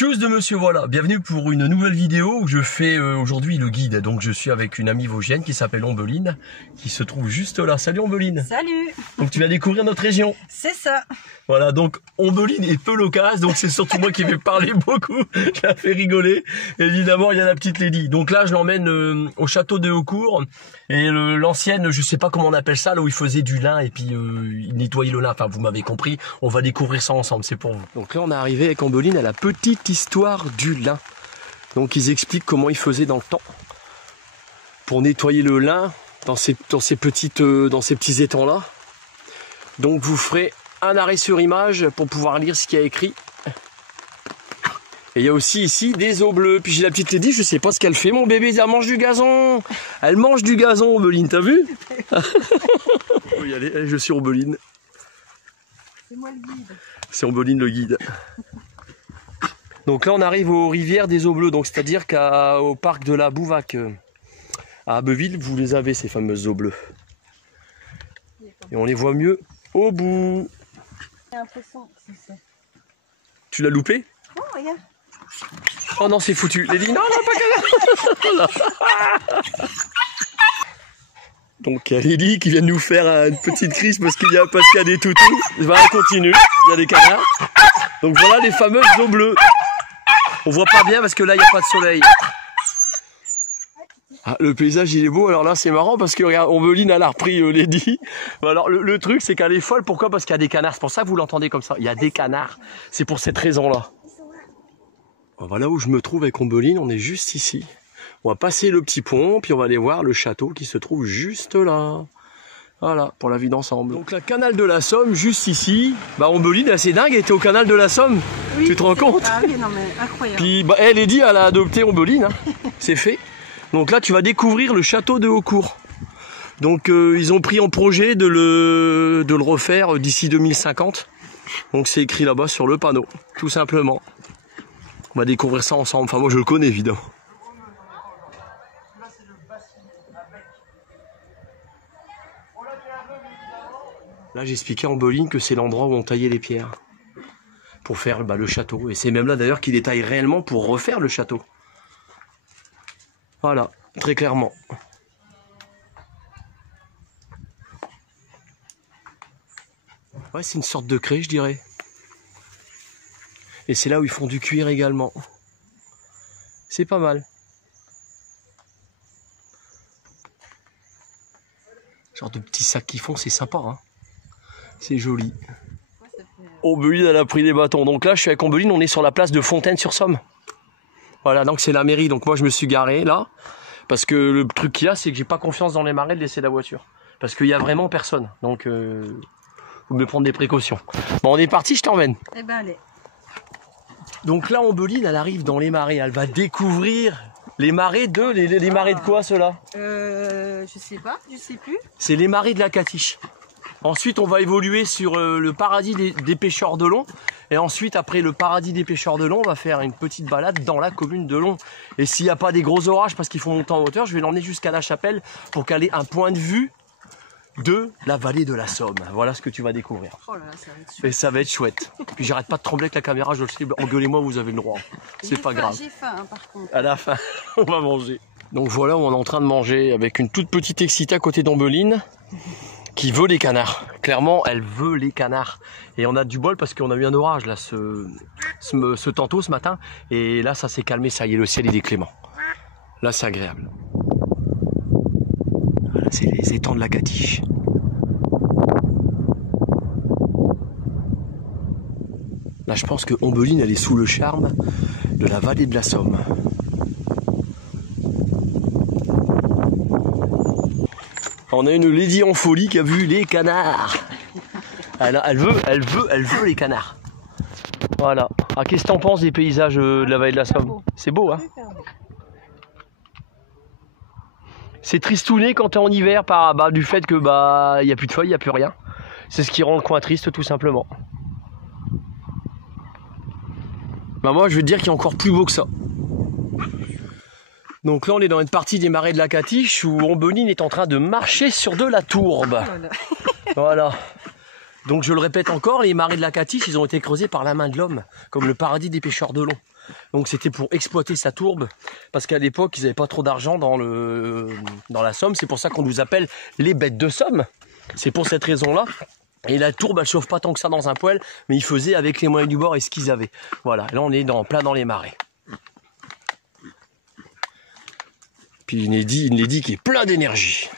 Tchuss de monsieur, voilà, bienvenue pour une nouvelle vidéo où je fais aujourd'hui le guide. Donc je suis avec une amie vosgienne qui s'appelle Ombeline, qui se trouve juste là. Salut Ombeline. Salut. Donc tu vas découvrir notre région. C'est ça. Voilà, donc Ombeline est peu loquace, donc c'est surtout moi qui vais parler beaucoup. Je la fais rigoler. Évidemment, il y a la petite Lady. Donc là, je l'emmène au château de Haucourt. Et l'ancienne, je sais pas comment on appelle ça, là où il faisait du lin et puis il nettoyait le lin. Enfin, vous m'avez compris, on va découvrir ça ensemble, c'est pour vous. Donc là, on est arrivé avec Ombeline à la petite histoire du lin. Donc ils expliquent comment ils faisaient dans le temps pour nettoyer le lin dans ces petits étangs-là. Donc vous ferez un arrêt sur image pour pouvoir lire ce qu'il y a écrit. Et il y a aussi ici des os bleus. Puis j'ai la petite Lady, je sais pas ce qu'elle fait, mon bébé, elle mange du gazon. Elle mange du gazon, Ombeline, t'as vu? Oui, allez, je suis Ombeline. C'est moi le guide. C'est Ombeline le guide. Donc là on arrive aux rivières des eaux bleues, donc c'est-à-dire qu'au parc de la Bouvac à Abbeville, vous les avez ces fameuses eaux bleues. Et on les voit mieux au bout. J'ai l'impression que c'est ça. Tu l'as loupé? Oh, regarde. Oh non, c'est foutu. Lady, non, non, pas qu'elle. Donc il y a Lily qui vient de nous faire une petite crise parce qu'il y a des toutous. Voilà, continue, il y a des canards. Donc voilà les fameuses eaux bleues. On voit pas bien parce que là il n'y a pas de soleil. Ah, le paysage il est beau. Alors là c'est marrant parce que regarde, Ombeline elle a repris Lady. Alors le truc c'est qu'elle est folle. Pourquoi? Parce qu'il y a des canards. C'est pour ça que vous l'entendez comme ça. Il y a des canards. C'est pour cette raison-là. Voilà où je me trouve avec Ombeline. On est juste ici. On va passer le petit pont, puis on va aller voir le château qui se trouve juste là. Voilà, pour la vie d'ensemble. Donc le canal de la Somme, juste ici. Bah Ombeline, c'est dingue, elle était au canal de la Somme. Oui, tu te rends compte? Ah oui, non mais incroyable. Puis bah, elle est dit, elle a adopté Ombeline, hein. C'est fait. Donc là, tu vas découvrir le château de Haucourt. Donc ils ont pris en projet de le refaire d'ici 2050. Donc c'est écrit là-bas sur le panneau, tout simplement. On va découvrir ça ensemble. Enfin, moi je le connais évidemment. Là, j'expliquais à Ombeline que c'est l'endroit où on taillait les pierres pour faire le château. Et c'est même là d'ailleurs qu'il les taille réellement pour refaire le château. Voilà, très clairement. Ouais, c'est une sorte de craie, je dirais. Et c'est là où ils font du cuir également. C'est pas mal. Genre de petits sacs qu'ils font, c'est sympa, hein. C'est joli. Ombeline, elle a pris des bâtons. Donc là, je suis avec Ombeline, on est sur la place de Fontaine-sur-Somme. Voilà, donc c'est la mairie. Donc moi, je me suis garé là. Parce que le truc qu'il y a, c'est que j'ai pas confiance dans les marais de laisser la voiture. Parce qu'il y a vraiment personne. Donc, faut me prendre des précautions. Bon, on est parti, je t'emmène. Eh ben, allez. Donc là, Ombeline, elle arrive dans les marais. Elle va découvrir les marais les marais de quoi, ceux-là? Je sais pas, je sais plus. C'est les marais de la Catiche. Ensuite, on va évoluer sur le paradis des pêcheurs de Long. Et ensuite, après le paradis des pêcheurs de Long, on va faire une petite balade dans la commune de Long. Et s'il n'y a pas des gros orages parce qu'il faut monter en hauteur, je vais l'emmener jusqu'à la chapelle pour qu'elle ait un point de vue de la vallée de la Somme. Voilà ce que tu vas découvrir. Oh là là, ça va être chouette. Et ça va être chouette. Puis j'arrête pas de trembler avec la caméra, je le sais. Engueulez-moi, vous avez le droit. C'est pas grave. J'ai faim, hein, par contre. À la fin, on va manger. Donc voilà, on est en train de manger avec une toute petite excitée à côté d'Ombeline qui veut les canards. Clairement, elle veut les canards. Et on a du bol parce qu'on a eu un orage là ce tantôt, ce matin. Et là, ça s'est calmé, ça y est, le ciel il est clément. Là, c'est agréable. Voilà, c'est les étangs de la Catiche. Là, je pense que Ombeline, elle est sous le charme de la vallée de la Somme. On a une Lady en folie qui a vu les canards. Elle veut les canards. Voilà. Ah, qu'est-ce que t'en penses des paysages de la vallée de la Somme? C'est beau, hein? C'est tristouné quand t'es en hiver du fait que il y a plus de feuilles, il y a plus rien. C'est ce qui rend le coin triste, tout simplement. Bah moi, je veux te dire qu'il y a encore plus beau que ça. Donc là, on est dans une partie des marais de la Catiche où Ombeline est en train de marcher sur de la tourbe. Voilà. Donc je le répète encore, les marais de la Catiche, ils ont été creusés par la main de l'homme, comme le paradis des pêcheurs de Long. Donc c'était pour exploiter sa tourbe, parce qu'à l'époque ils n'avaient pas trop d'argent dans la Somme. C'est pour ça qu'on nous appelle les bêtes de Somme. C'est pour cette raison-là. Et la tourbe elle chauffe pas tant que ça dans un poêle, mais ils faisaient avec les moyens du bord et ce qu'ils avaient. Voilà, là on est plein dans les marais. Puis une Lady qui est plein d'énergie.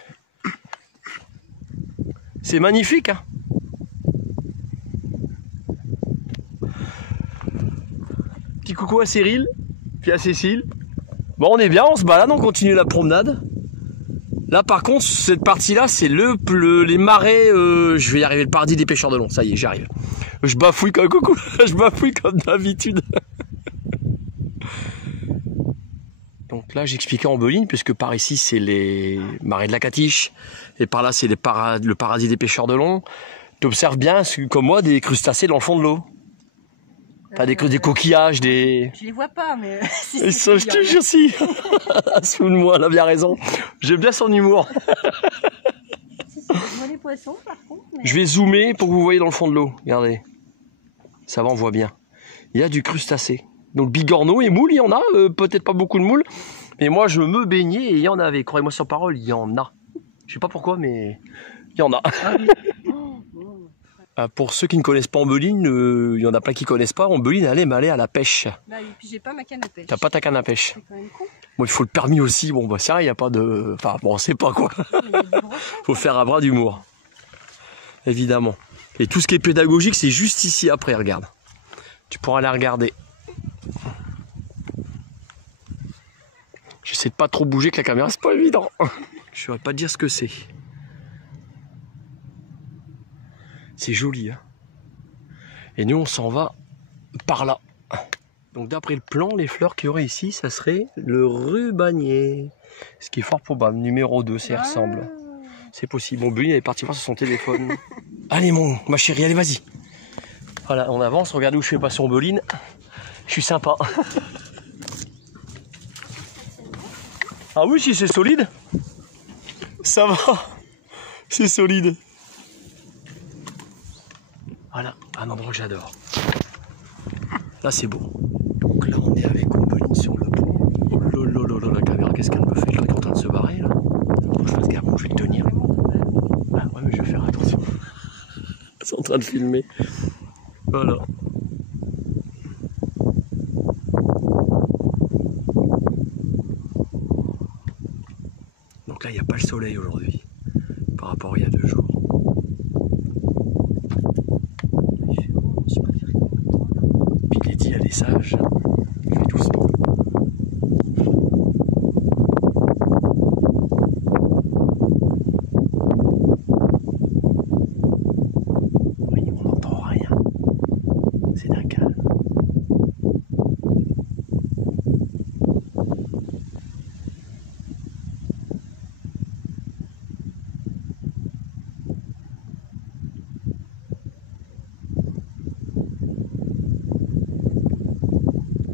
C'est magnifique, hein. Petit coucou à Cyril, puis à Cécile. Bon, on est bien, on se balade, on continue la promenade. Là, par contre, cette partie-là, c'est les marais. Je vais y arriver, le paradis des pêcheurs de long. Ça y est, j'arrive. Je bafouille comme coucou. Je bafouille comme d'habitude. Donc là, j'expliquais en Beline, puisque par ici, c'est les marais de la Catiche. Et par là, c'est le paradis des pêcheurs de long. Tu observes bien, comme moi, des crustacés dans le fond de l'eau. Pas des coquillages, des... Je les vois pas, mais... Ça, je te jure, si. Sous moi, elle a bien raison. J'aime bien son humour. Je vois les poissons, par contre. Mais... Je vais zoomer pour que vous voyez dans le fond de l'eau. Regardez. Ça va, on voit bien. Il y a du crustacé. Donc bigorneau et moules, il y en a. Peut-être pas beaucoup de moules. Mais moi, je me baignais et il y en avait. Croyez-moi sur parole, il y en a. Je sais pas pourquoi, mais il y en a. Ah oui. Pour ceux qui ne connaissent pas Ombeline, il y en a plein qui connaissent pas. Ombeline, elle aime aller à la pêche. Bah oui, puis j'ai pas ma canne à pêche. T'as pas ta canne à pêche. C'est quand même con. Bon, il faut le permis aussi. Bon, bah ça, il n'y a pas de... Enfin, bon, on sait pas quoi. Faut faire un bras d'humour. Évidemment. Et tout ce qui est pédagogique, c'est juste ici après, regarde. Tu pourras la regarder. J'essaie de pas trop bouger avec la caméra, c'est pas évident. Je saurais pas dire ce que c'est. C'est joli, hein. Et nous, on s'en va par là. Donc d'après le plan, les fleurs qu'il y aurait ici, ça serait le rubanier. Ce qui est fort probable. Numéro 2, ça y ressemble. C'est possible. Bon, Bunny, elle est partie voir sur son téléphone. Allez, ma chérie, allez, vas-y. Voilà, on avance. Regardez où je fais passer Ombeline. Je suis sympa. Ah oui, si c'est solide. Ça va. C'est solide. Voilà, un endroit que j'adore. Là, c'est beau. Donc là, on est avec Ombeline sur le pont. Oh là, la caméra, qu'est-ce qu'elle me fait? Elle est en train de se barrer, là. Faut que je fasse gaffe, je vais le tenir. Ah ouais, mais je vais faire attention. C'est en train de filmer. Voilà. Donc là, il n'y a pas le soleil aujourd'hui, par rapport à il y a 2 jours. Puis Lady, elle est sage. Je vais doucement. Oui, on n'entend rien. C'est d'un calme.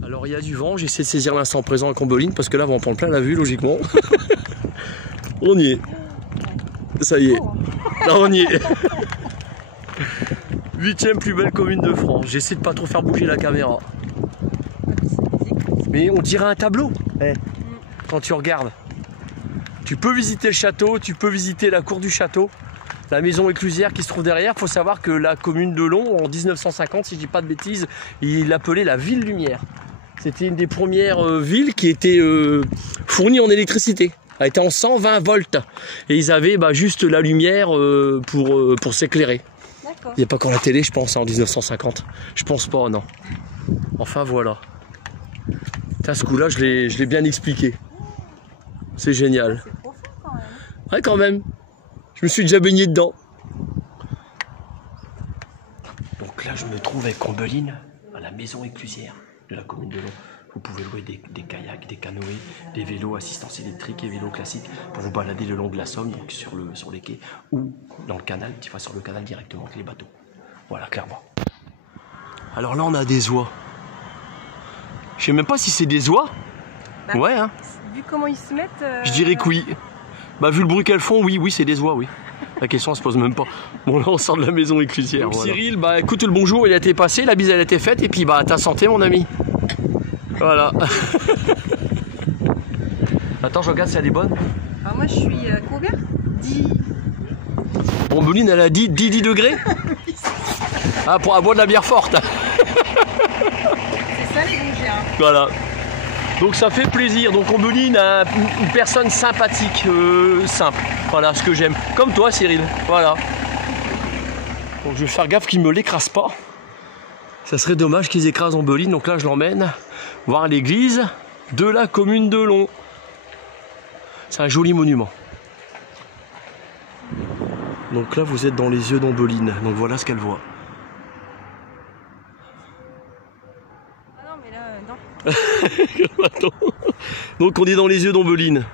Alors il y a du vent, j'essaie de saisir l'instant présent avec Ombeline parce que là on va en prendre plein la vue logiquement. On y est. Ça y est. Là on y est. 8e plus belle commune de France. J'essaie de pas trop faire bouger la caméra. Mais on dirait un tableau. Quand tu regardes. Tu peux visiter le château, tu peux visiter la cour du château. La maison éclusière qui se trouve derrière. Il faut savoir que la commune de Long, en 1950, si je dis pas de bêtises, il l'appelait la ville lumière. C'était une des premières villes qui était fournie en électricité. Elle était en 120 volts. Et ils avaient juste la lumière pour s'éclairer. Il n'y a pas encore la télé, je pense, en 1950. Je pense pas, non. Enfin, voilà. À ce coup-là, je l'ai bien expliqué. C'est génial. C'est profond quand même. Ouais, quand même. Je me suis déjà baigné dedans. Donc là, je me trouve avec Ombeline à la maison éclusière de la commune de Long. Vous pouvez louer des kayaks, des canoës, des vélos assistance électrique et vélos classiques pour vous balader le long de la Somme, donc sur les quais, ou dans le canal, tu vas sur le canal directement avec les bateaux. Voilà, clairement. Alors là, on a des oies. Je sais même pas si c'est des oies. Bah, ouais, hein. Vu comment ils se mettent... Je dirais que oui. Vu le bruit qu'elles font, oui, c'est des oies, oui. La question, elle se pose même pas. Bon, là, on sort de la maison éclusière. Voilà. Cyril, écoute, le bonjour, il a été passé, la bise, elle a été faite, et puis, ta santé, mon ami. Voilà. Attends, je regarde si elle est bonne. Alors moi je suis combien 10. Bon, Ombeline, elle a dit 10 degrés. Ah, pour boire de la bière forte. C'est ça les bongères. Voilà. Donc ça fait plaisir. Donc Ombeline, une personne sympathique, simple. Voilà ce que j'aime. Comme toi, Cyril. Voilà. Donc je vais faire gaffe qu'ils ne me l'écrasent pas. Ça serait dommage qu'ils écrasent Ombeline. Donc là, je l'emmène voir l'église de la commune de Long. C'est un joli monument. Donc là, vous êtes dans les yeux d'Ombeline. Donc voilà ce qu'elle voit. Ah non mais là, non. Attends. Donc on est dans les yeux d'Ombeline.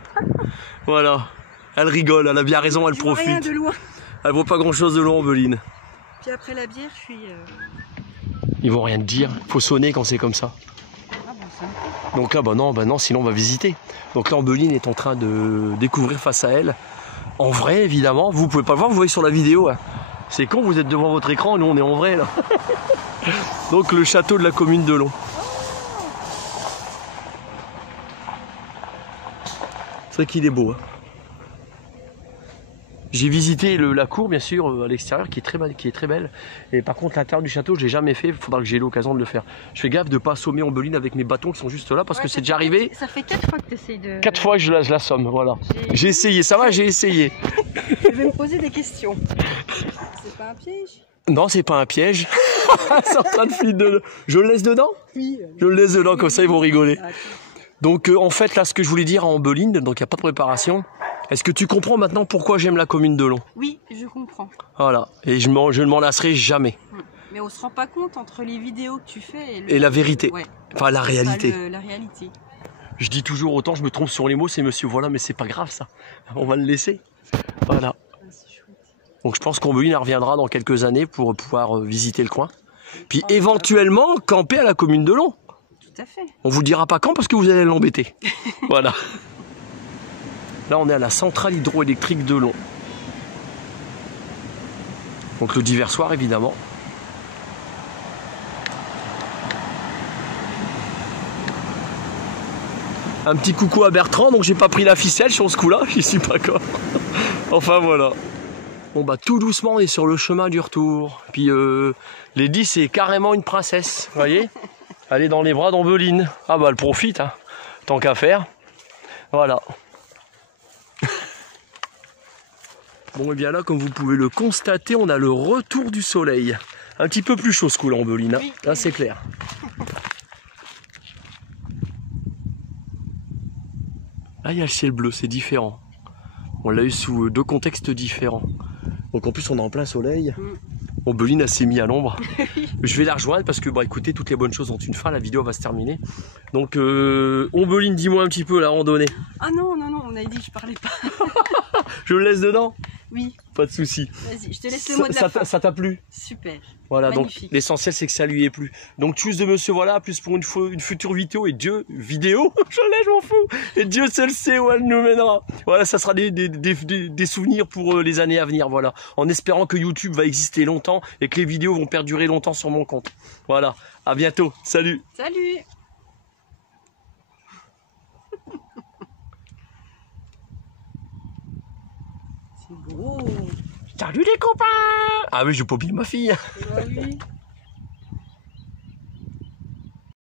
Voilà. Elle rigole, elle a bien raison, elle Je vois rien profite. de loin. Elle voit pas grand chose de loin, Ombeline. Puis après la bière, je suis... Ils vont rien te dire. Faut sonner quand c'est comme ça. Ah bon, ça me fait. Donc là, bah non, sinon on va visiter. Donc là, Ombeline est en train de découvrir face à elle. En vrai, évidemment. Vous pouvez pas le voir, vous voyez sur la vidéo. Hein. C'est con, vous êtes devant votre écran, nous on est en vrai là. Donc le château de la commune de Long. C'est vrai qu'il est beau. Hein. J'ai visité la cour, bien sûr, à l'extérieur, qui est très belle. Et par contre, l'intérieur du château, je l'ai jamais fait. Il faudra que j'ai l'occasion de le faire. Je fais gaffe de ne pas assommer Ombeline avec mes bâtons qui sont juste là, parce que c'est déjà arrivé. Ça fait 4 fois que tu essayes de... 4 fois, je l'assomme, voilà. J'ai essayé, ça va, j'ai essayé. Je vais me poser des questions. C'est pas un piège? Non, c'est pas un piège. C'est en train de filer de... Je le laisse dedans? Oui. Je le laisse dedans, comme ça, ils vont rigoler. Ah, Donc, en fait, là, ce que je voulais dire à Ombeline, donc il n'y a pas de préparation. Est-ce que tu comprends maintenant pourquoi j'aime la commune de Long? oui, je comprends. Voilà, et je ne m'en lasserai jamais. Mais on se rend pas compte entre les vidéos que tu fais Et la vérité, Ouais, enfin la réalité. pas la réalité. Je dis toujours autant, je me trompe sur les mots, c'est monsieur, voilà, mais c'est pas grave ça. On va le laisser. Voilà. Ah, c'est chouette. Donc je pense qu'Ombeline reviendra dans quelques années pour pouvoir visiter le coin. Puis éventuellement camper à la commune de Long. Tout à fait. On vous dira pas quand parce que vous allez l'embêter. Voilà. Là on est à la centrale hydroélectrique de Long. Donc le diversoir évidemment. Un petit coucou à Bertrand, donc j'ai pas pris la ficelle sur ce coup-là, je suis pas quoi. Enfin voilà. Bon bah tout doucement on est sur le chemin du retour. Puis Lady c'est carrément une princesse, vous voyez. Elle est dans les bras d'Ombeline. Ah bah elle profite, hein, tant qu'à faire. Voilà. Bon et bien là comme vous pouvez le constater, on a le retour du soleil. Un petit peu plus chaud ce coup-là Ombeline, hein. Oui. Là c'est clair. Là il y a le ciel bleu, c'est différent. On l'a eu sous 2 contextes différents. Donc en plus on est en plein soleil. Ombeline elle s'est mise à l'ombre. Je vais la rejoindre parce que bah écoutez, toutes les bonnes choses ont une fin, la vidéo va se terminer. Donc Ombeline, dis-moi un petit peu la randonnée. Ah non, non, non, on avait dit que je parlais pas. Je le laisse dedans? Oui, Pas de souci. vas-y, je te laisse le mot de la fin. Ça t'a plu? Super. Voilà, Magnifique. donc l'essentiel c'est que ça lui ait plu. Donc tchuss de monsieur voilà, plus pour une future vidéo, et Dieu, je m'en fous, et Dieu seul sait où elle nous mènera. Voilà, ça sera des souvenirs pour les années à venir, voilà. En espérant que YouTube va exister longtemps et que les vidéos vont perdurer longtemps sur mon compte. Voilà, à bientôt, salut. Salut. C'est beau. Salut les copains. Ah oui, j'ai pas oublié ma fille. Bah oui.